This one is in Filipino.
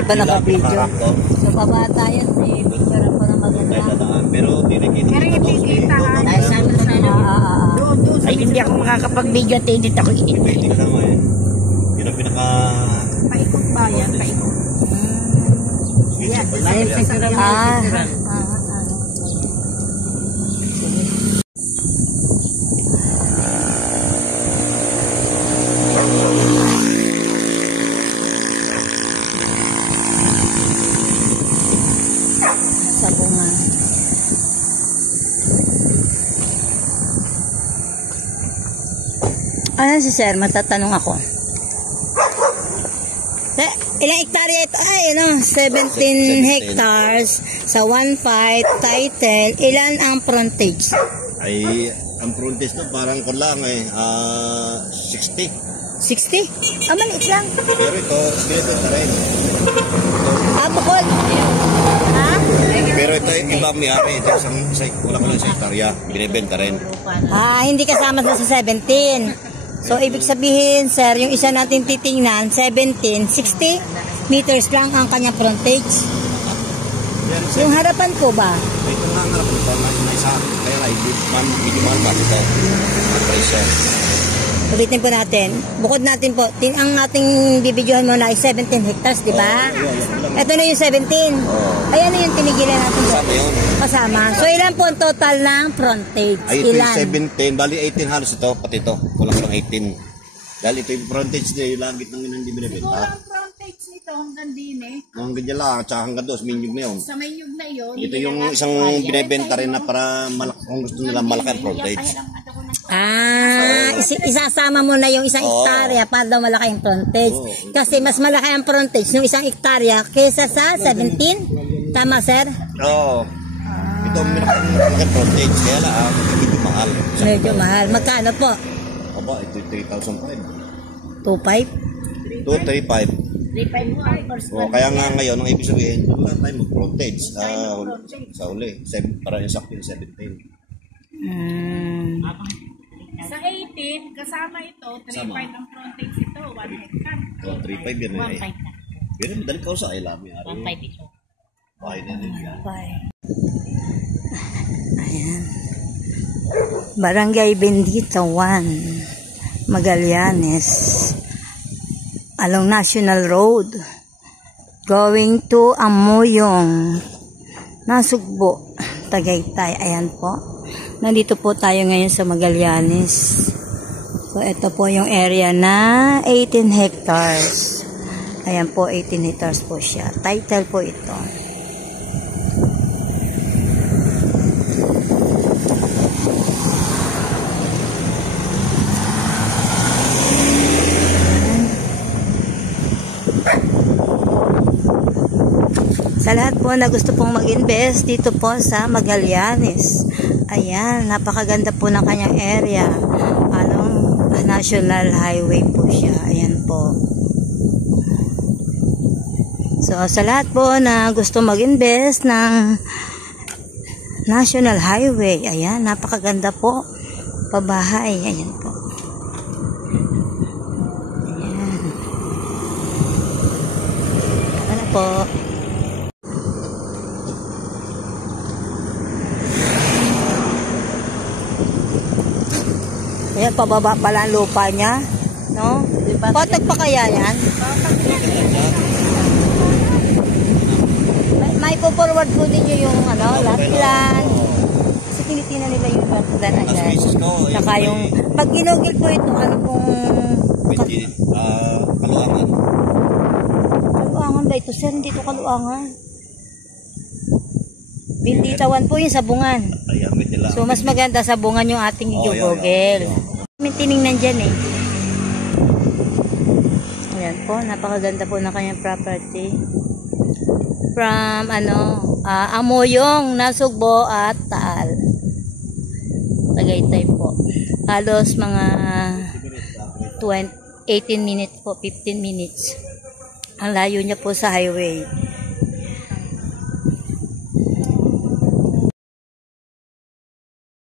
Iba naka-video. So, baba tayo. Picture ako ng maganda. Pero nakikita ha. Dahil sana. Ay, hindi ako makakapag-video at edit ako. Pwede ka naman eh. Yun ang pinaka... Paikot ba yan? Paikot. Yan. Sabungan. Ayan si sir, matatanong ako. Ilang hektarya ito? Ay, 17 hectares sa 1.5 title. Ilan ang frontage? Ay, ang frontage na parang ko lang eh. 60. 60? Maliit lang. Pero ito, binibenta rin. Bukol. Ha? Pero ito, iba may-ari. Ito, wala ko lang sa hektarya. Binibenta rin. Hindi kasama sa 17. So, ibig sabihin, sir, yung isa natin titingnan, 17, 60 meters lang ang kanyang frontage. Yung harapan po ba? Ito nga ang harapan ito. Na isa, kaya na, medyo mahal ba ito? Ang presyo. Ulitin po natin. Bukod natin po, ang ating bibidyohan mo na ay 17 hectares, di ba? Ito na yung 17. Ay, ano yung tinigilan natin? Kasama yun. Kasama. So, ilan po ang total ng frontage? Ay, ito Ilan? yung 17. Bali, 18 halos ito. Pati ito. Kulang 18. Dahil ito yung frontage niya. Yung langit ng hindi binibenta. Siguro ang frontage nito hanggang din eh. Hanggang dyan lang. Tsaka hanggang doon. Minyug na yun. Sa minyug na yun. Ito yung isang binibenta rin na para kung gusto nila malaki ang frontage. Isasama mo na yung isang hektarya para daw malaki ang frontage. Kasi mas malaki ang frontage ng isang hektarya kaysa sa 17. Tama, sir? Oo. Ito ang malaki ang frontage. Kaya lang, medyo mahal. Medyo mahal. Magkano po? Aba, ito 3,500. 2.5? 235. 3.5 O, kaya nga ngayon, ang ibig sabihin, wala tayo mag-frontage sa uli. Para yung sakto yung 17. Sa 18, kasama ito, 3.5 ang frontage ito, 1 hectare. O, 3.5 yan eh. Pero madali ka sa ilam yan. 1.5 ito. Bahay na rin yan. Ayan. Barangay Bendita 1, Magallanes, along National Road, going to Amoyong, Nasugbo, Tagaytay. Ayan po. Nandito po tayo ngayon sa Magallanes. So, ito po yung area na 18 hectares. Ayan po, 18 hectares po siya. Title po ito. Sa lahat po na gusto pong mag-invest dito po sa Magallanes. Ayan, napakaganda po ng kanyang area. National Highway po siya. Ayan po. So, sa lahat po na gusto mag-invest ng National Highway, ayan, napakaganda po. Pabahay, ayan po. Ayan. Ano po? Ayan, pababa pala ang lupa niya. No? Patag pa kaya yan? May po-forward po din nyo yung lot plan. Kasi tinitingnan nila yung lot plan agad. Saka yung, pag ginugil po ito, ano pong... Kaluangan. Kaluangan ba ito, sir? Hindi ito kaluangan. Binditawan po yung sabungan. So, mas maganda sabungan yung ating i-google. May tinignan dyan eh. Ayan po, napakaganda po na kanyang property. From, Amoyong, Nasugbo at Taal. Tagaytay po. Halos mga 18 minutes po, 15 minutes. Ang layo niya po sa highway.